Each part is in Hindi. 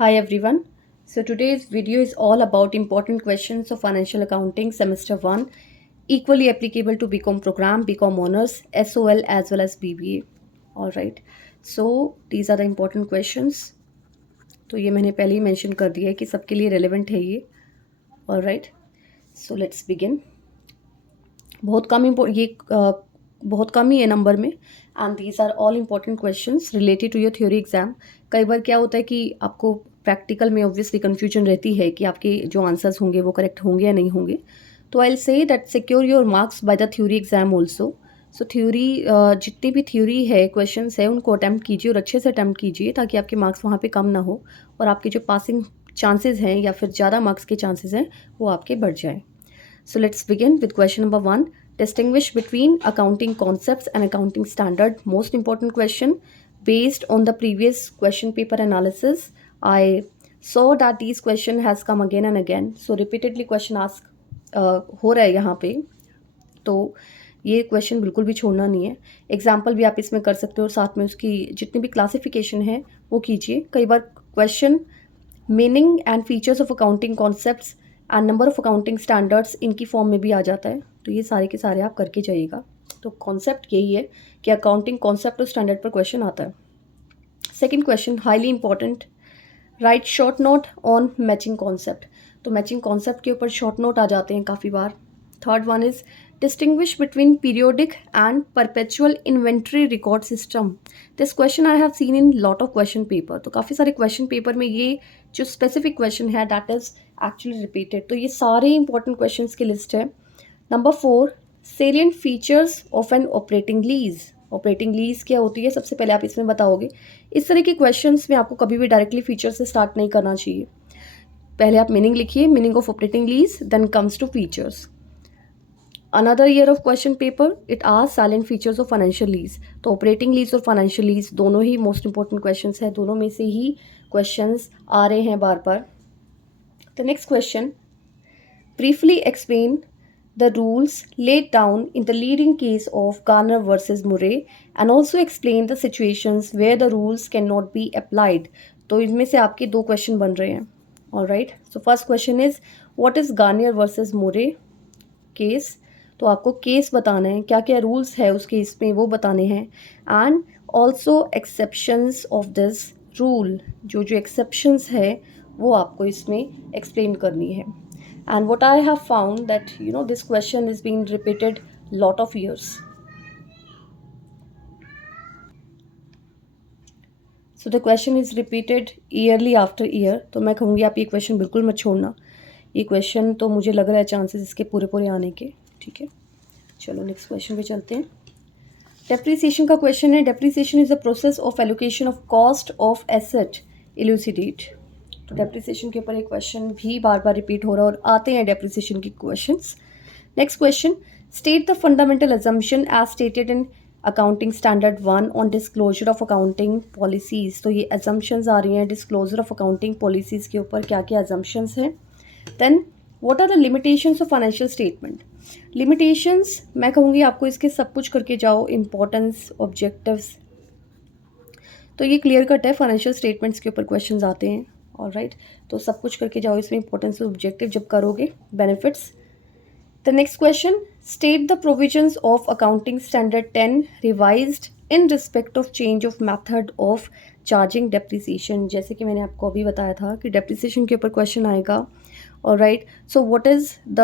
Hi everyone. So today's video is all about important questions of financial accounting semester 1, equally applicable to BCom program, BCom honors, SOL as well as BBA. All right. So these are the important questions. तो ये मैंने पहले ही मेंशन कर दिया है कि सबके लिए रेलेवेंट है ये. All right. So let's begin. बहुत कम बहुत कम ही है नंबर में and these are all important questions related to your theory exam. कई बार क्या होता है कि आपको प्रैक्टिकल में ऑब्वियसली कन्फ्यूजन रहती है कि आपके जो आंसर्स होंगे वो करेक्ट होंगे या नहीं होंगे. तो I will say that secure your marks by the theory exam also. So theory जितनी भी थ्योरी है क्वेश्चंस है उनको अटैम्प्ट कीजिए और अच्छे से अटैम्प्ट कीजिए ताकि आपके मार्क्स वहाँ पे कम ना हो और आपके जो पासिंग चांसेस हैं या फिर ज़्यादा मार्क्स के चांसेस हैं वो आपके बढ़ जाए. So let's begin with question number 1. Distinguish between accounting concepts and accounting standard. Most important question. Based on the previous question paper analysis, I saw that these question has come again and again. So repeatedly question ask हो रहा है यहाँ पे. तो ये क्वेश्चन बिल्कुल भी छोड़ना नहीं है. एग्जाम्पल भी आप इसमें कर सकते हो और साथ में उसकी जितनी भी क्लासिफिकेशन है वो कीजिए. कई बार question meaning and features of accounting concepts and number of accounting standards इनकी फॉर्म में भी आ जाता है. तो ये सारे के सारे आप करके जाइएगा. तो कॉन्सेप्ट यही है कि अकाउंटिंग कॉन्सेप्ट और स्टैंडर्ड पर क्वेश्चन आता है. Second question highly important. Right short note on matching concept. तो मैचिंग कॉन्सेप्ट के ऊपर शॉर्ट नोट आ जाते हैं काफ़ी बार. Third one is distinguish between periodic and perpetual inventory record system. This question I have seen in lot of question paper. तो काफ़ी सारे क्वेश्चन पेपर में ये जो स्पेसिफिक क्वेश्चन है दैट इज एक्चुअली रिपीटेड. तो ये सारे इंपॉर्टेंट क्वेश्चन की लिस्ट है. Number 4 salient features of an operating lease. Operating lease क्या होती है सबसे पहले आप इसमें बताओगे. इस तरह के क्वेश्चंस में आपको कभी भी डायरेक्टली फीचर से स्टार्ट नहीं करना चाहिए. पहले आप मीनिंग लिखिए, meaning of operating lease, then comes to features. Another year of question paper it are salient features of financial lease. तो ऑपरेटिंग लीज और फाइनेंशियल लीज दोनों ही मोस्ट इंपॉर्टेंट क्वेश्चन है. दोनों में से ही क्वेश्चन आ रहे हैं बार बार. The next question briefly explain the rules laid down in the leading case of Garner versus Murray and also explain the situations where the rules cannot be applied. तो इनमें से आपके दो क्वेश्चन बन रहे हैं. Alright. So first question is what is Garnier versus more case. तो आपको केस बताना है, क्या क्या रूल्स है उस केस में वो बताने हैं and also exceptions of this rule. जो जो एक्सेप्शंस है वो आपको इसमें एक्सप्लेन करनी है. And what I have found that this question is being repeated lot of years. So the question is repeated yearly after year. तो मैं कहूँगी आप ये क्वेश्चन बिल्कुल मत छोड़ना. ये क्वेश्चन तो मुझे लग रहा है चांसेस इसके पूरे पूरे आने के. ठीक है, चलो नेक्स्ट क्वेश्चन पे चलते हैं. डेप्रिसिएशन का क्वेश्चन है. Depreciation is the process of allocation of cost of asset. इल्यूसिडेट. तो डेप्रिसिएशन के ऊपर एक क्वेश्चन भी बार बार रिपीट हो रहा है और आते हैं डेप्रिसिएशन के questions. Next question state the fundamental assumption as stated in accounting standard 1 on disclosure of accounting policies. तो ये अजम्पशंस आ रही हैं डिस्क्लोजर ऑफ अकाउंटिंग पॉलिसीज के ऊपर. क्या क्या अजम्पशंस हैं. Then what are the limitations of financial statement. Limitations मैं कहूँगी आपको इसके सब कुछ करके जाओ. इंपॉर्टेंस, ऑब्जेक्टिव्स, तो ये क्लियर कट है. फाइनेंशियल स्टेटमेंट्स के ऊपर क्वेश्चन आते हैं. ऑलराइट. तो सब कुछ करके जाओ इसमें. इंपॉर्टेंस ऑब्जेक्टिव जब करोगे. Benefits. The next question state the provisions of accounting standard 10 revised in respect of change of method of charging depreciation. जैसे कि मैंने आपको अभी बताया था कि डेप्रिसिएशन के ऊपर क्वेश्चन आएगा. Alright. So what is the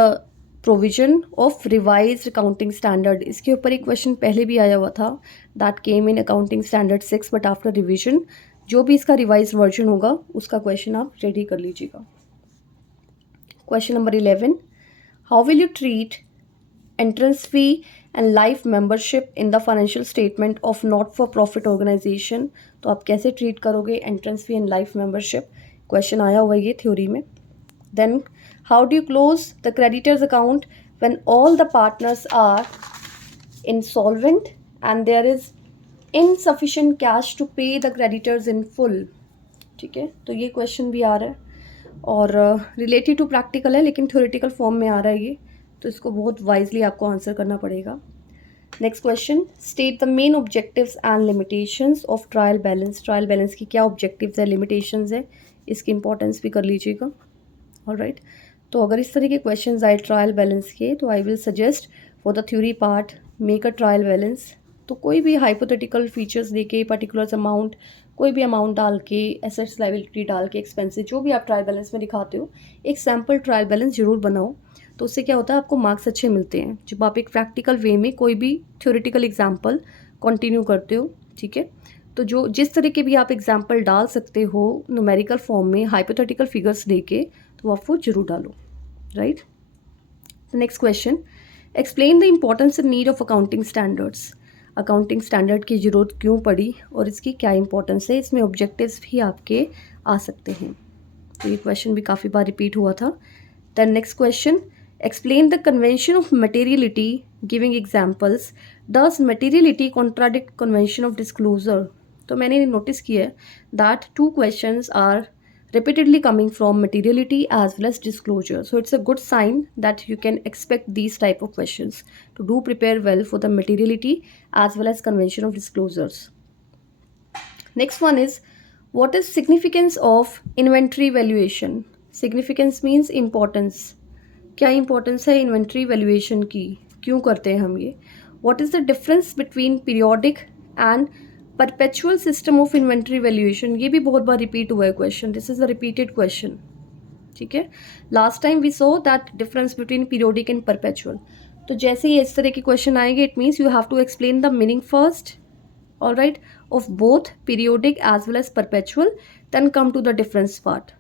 provision of revised accounting standard. इसके ऊपर एक क्वेश्चन पहले भी आया हुआ था that came in accounting standard 6 but after revision. जो भी इसका रिवाइज वर्जन होगा उसका क्वेश्चन आप रेडी कर लीजिएगा. Question number 11 how will you treat entrance fee and life membership in the financial statement of not for profit organisation. तो आप कैसे ट्रीट करोगे entrance fee and life membership. Question आया हुआ है ये थ्योरी में. Then how do you close the creditors account when all the partners are insolvent and there is insufficient cash to pay the creditors in full. ठीक है, तो ये क्वेश्चन भी आ रहा है और रिलेटेड टू प्रैक्टिकल है लेकिन थ्योरेटिकल फॉर्म में आ रहा है ये. तो इसको बहुत वाइजली आपको आंसर करना पड़ेगा. Next question, state the main objectives and limitations of trial balance. Trial balance की क्या ऑब्जेक्टिव्स है, लिमिटेशंस है, इसकी इंपॉर्टेंस भी कर लीजिएगा। ऑलराइट, तो अगर इस तरह के क्वेश्चंस आए ट्रायल बैलेंस के, तो I will suggest for the theory part make a trial balance. तो कोई भी हाइपोथेटिकल फीचर्स देके पर्टिकुलर अमाउंट, कोई भी अमाउंट डाल के, एसेट्स लायबिलिटी डाल के, एक्सपेंसेस जो भी आप ट्रायल बैलेंस में दिखाते हो, एक सैम्पल ट्रायल बैलेंस जरूर बनाओ। तो उससे क्या होता है, आपको मार्क्स अच्छे मिलते हैं जब आप एक प्रैक्टिकल वे में कोई भी थ्योरेटिकल एग्जाम्पल कंटिन्यू करते हो। ठीक है, तो जो जिस तरह के भी आप एग्जाम्पल डाल सकते हो न्यूमेरिकल फॉर्म में हाइपोथेटिकल फिगर्स लेके, तो आप वो जरूर डालो। Right, next question, explain the importance and need of accounting standards. Accounting standard की ज़रूरत क्यों पड़ी और इसकी क्या इंपॉर्टेंस है, इसमें ऑब्जेक्टिव्स भी आपके आ सकते हैं। तो ये क्वेश्चन भी काफ़ी बार रिपीट हुआ था। Then next question, explain the convention of materiality giving examples. Does materiality contradict convention of disclosure. तो मैंने नोटिस किया है that two questions are repeatedly coming from materiality as well as disclosure. So it's a good sign that you can expect these type of questions. To do prepare well for the materiality as well as convention of disclosures. Next one is, what is significance of inventory valuation? Significance means importance. क्या importance है inventory valuation की, क्यों करते हैं हम ये? What is the difference between periodic and perpetual system of inventory valuation? ये भी बहुत बार रिपीट हुआ है question, this is a repeated question. ठीक है, last time we saw that difference between periodic and perpetual. तो जैसे ही इस तरह के क्वेश्चन आएंगे, it means you have to explain the meaning first, alright, of both periodic as well as perpetual, then come to the difference part.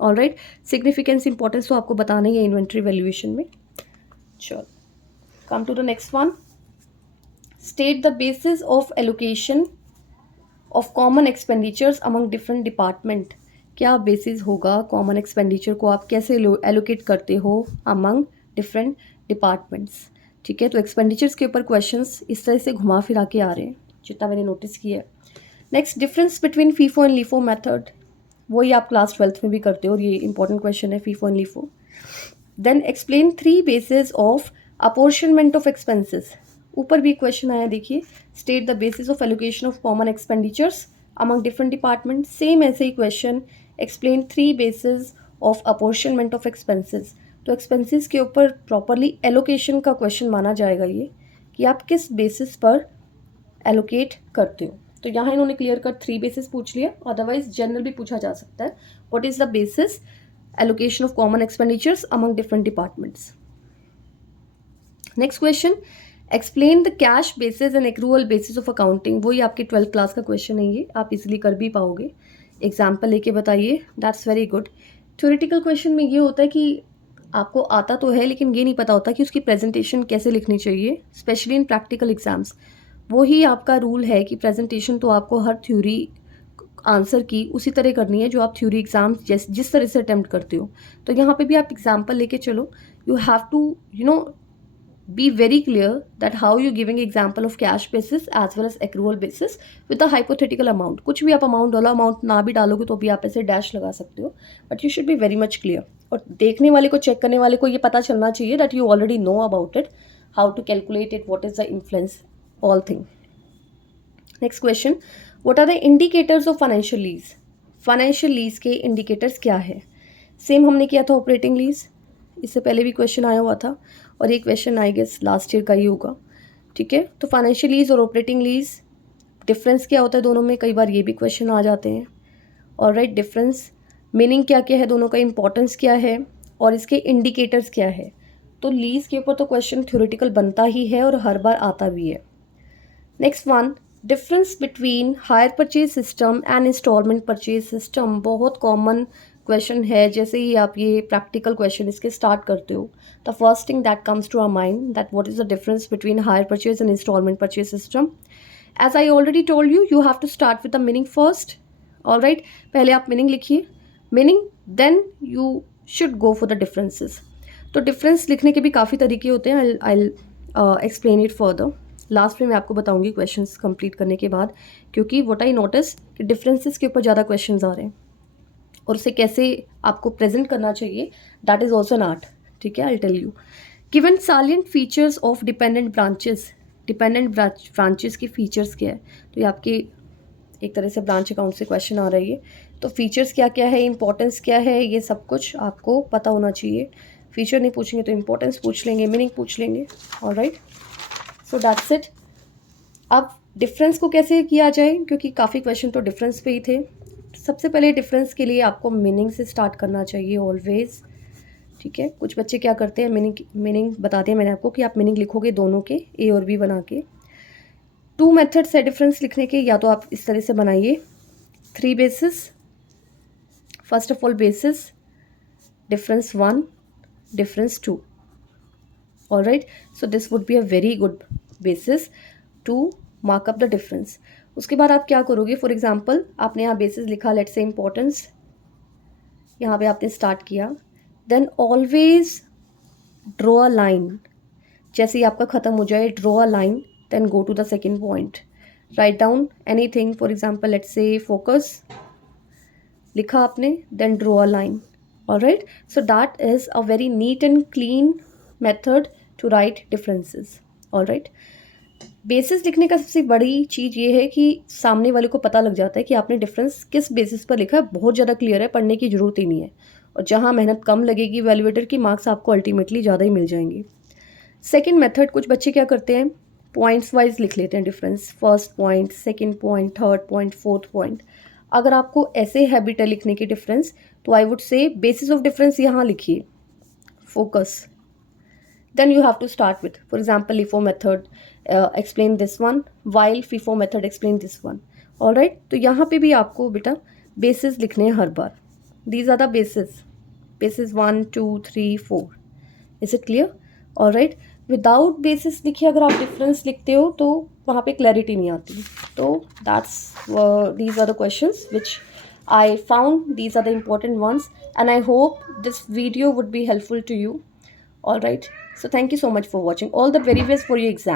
Alright, significance importance तो आपको बताना ही है इन्वेंट्री वैल्यूएशन में। चलो, come to the next one, state the basis of allocation of common expenditures among different department. क्या बेसिस होगा कॉमन एक्सपेंडिचर को आप कैसे एलोकेट करते हो अमंग डिफरेंट डिपार्टमेंट्स? ठीक है, तो एक्सपेंडिचर्स के ऊपर क्वेश्चंस इस तरह से घुमा फिरा के आ रहे हैं जितना मैंने नोटिस किया है। Next, difference between FIFO and LIFO method, वही आप क्लास 12th में भी करते हो और ये इंपॉर्टेंट क्वेश्चन है, FIFO and LIFO. Then explain 3 basis of apportionment of expenses. ऊपर भी क्वेश्चन आया, देखिए, state the basis of allocation of common expenditures among different department. Same ऐसे ही question, explain 3 basis of apportionment of expenses. तो एक्सपेंसेस के ऊपर प्रॉपरली एलोकेशन का क्वेश्चन माना जाएगा ये, कि आप किस बेसिस पर एलोकेट करते हो। तो यहाँ इन्होंने क्लियर कट 3 बेसिस पूछ लिया, अदरवाइज जनरल भी पूछा जा सकता है, what is the basis allocation of common expenditures among different departments. Next question, explain the cash basis and accrual basis of accounting. वही आपकी 12th क्लास का क्वेश्चन है ये, आप इजीली कर भी पाओगे। एग्जाम्पल लेके बताइए, that's very good. Theoretical question में ये होता है कि आपको आता तो है लेकिन ये नहीं पता होता कि उसकी प्रेजेंटेशन कैसे लिखनी चाहिए, स्पेशली इन प्रैक्टिकल एग्जाम्स। वही आपका रूल है कि प्रेजेंटेशन तो आपको हर थ्योरी आंसर की उसी तरह करनी है जो आप थ्योरी एग्जाम जिस तरह से अटेम्प्ट करते हो। तो यहाँ पे भी आप एग्जाम्पल लेके चलो, you have to be very clear that how you giving example of cash basis as well as accrual basis with a hypothetical amount। कुछ भी आप अमाउंट डालो, अमाउंट ना भी डालोगे तो भी आप ऐसे डैश लगा सकते हो, but you should be very much clear. और देखने वाले को, चेक करने वाले को ये पता चलना चाहिए that you already know about it, how to calculate it, what is the influence, all thing. Next question, what are the indicators of financial lease. Financial lease के इंडिकेटर्स क्या है? सेम हमने किया था ऑपरेटिंग लीज, इससे पहले भी क्वेश्चन आया हुआ था, और ये question I guess last year का ही होगा। ठीक है, तो फाइनेंशियल लीज और ऑपरेटिंग लीज, डिफरेंस क्या होता है दोनों में, कई बार ये भी क्वेश्चन आ जाते हैं। और राइट, डिफरेंस, मीनिंग क्या क्या है दोनों का, इंपॉर्टेंस क्या है, और इसके इंडिकेटर्स क्या है। तो लीज के ऊपर तो क्वेश्चन थ्योरेटिकल बनता ही है और हर बार आता भी है। Next one, difference between hire purchase system and instalment purchase system. बहुत कॉमन क्वेश्चन है, जैसे ही आप ये प्रैक्टिकल क्वेश्चन इसके स्टार्ट करते हो, the first thing that comes to our mind that what is the difference between hire purchase and instalment purchase system. As I already told you, you have to start with the meaning first. Alright, पहले आप मीनिंग लिखिए, meaning, then you should go for the differences. तो डिफरेंस लिखने के भी काफ़ी तरीके होते हैं, I explain it further. Last में मैं आपको बताऊंगी क्वेश्चंस कंप्लीट करने के बाद, क्योंकि व्हाट आई नोटिस कि डिफरेंसेस के ऊपर ज़्यादा क्वेश्चंस आ रहे हैं और उसे कैसे आपको प्रेजेंट करना चाहिए, that is also an art. ठीक है, I tell you. Given salient features of dependent branches. Dependent branches की फीचर्स क्या है। तो ये आपके एक तरह से ब्रांच अकाउंट से क्वेश्चन आ रही है। तो फीचर्स क्या क्या है, इंपॉर्टेंस क्या है, ये सब कुछ आपको पता होना चाहिए। फीचर नहीं पूछेंगे तो इंपॉर्टेंस पूछ लेंगे, मीनिंग पूछ लेंगे। Alright, so that's it. अब डिफरेंस को कैसे किया जाए, क्योंकि काफ़ी क्वेश्चन तो डिफरेंस पे ही थे। सबसे पहले डिफरेंस के लिए आपको मीनिंग से स्टार्ट करना चाहिए ऑलवेज। ठीक है, कुछ बच्चे क्या करते हैं, मीनिंग बता दिया मैंने आपको कि आप मीनिंग लिखोगे दोनों के, ए और बी बना के। 2 मेथड्स है डिफरेंस लिखने के, या तो आप इस तरह से बनाइए 3 basis. First of all basis, difference 1, difference 2। Alright, so this would be a very good basis to mark up the difference. उसके बाद आप क्या करोगे, फॉर एग्जाम्पल आपने यहाँ बेसिस लिखा, लेट्स से इंपॉर्टेंस, यहाँ पे आपने स्टार्ट किया, then always draw a line. जैसे ही आपका खत्म हो जाए, draw a line, then go to the second point, write down anything, for example let's say focus लिखा आपने, then draw a line. Alright, so that is a very neat and clean method to write differences. Alright, basis लिखने का सबसे बड़ी चीज़ ये है कि सामने वाले को पता लग जाता है कि आपने डिफरेंस किस बेसिस पर लिखा है। बहुत ज़्यादा क्लियर है, पढ़ने की ज़रूरत ही नहीं है। और जहाँ मेहनत कम लगेगी इवैल्यूएटर की, मार्क्स आपको अल्टीमेटली ज़्यादा ही मिल जाएंगे। सेकंड मेथड, कुछ बच्चे क्या करते हैं, पॉइंट्स वाइज लिख लेते हैं difference, first point, second point, third point, fourth point. अगर आपको ऐसे हैबिट है लिखने की डिफरेंस, तो I would say basis of difference यहाँ लिखिए, focus, then you have to start with, for example, LIFO method explain this one, while FIFO method explain this one. all right, तो यहाँ पे भी आपको बेटा बेसिस लिखने हैं हर बार। these are the basis 1 2 3 4। is it clear? all right, without basis लिखे अगर आप डिफरेंस लिखते हो तो वहाँ पे क्लैरिटी नहीं आती। तो that's these are the questions which I found, these are the important ones, and I hope this video would be helpful to you. All right, so thank you so much for watching. All the very best for your exam.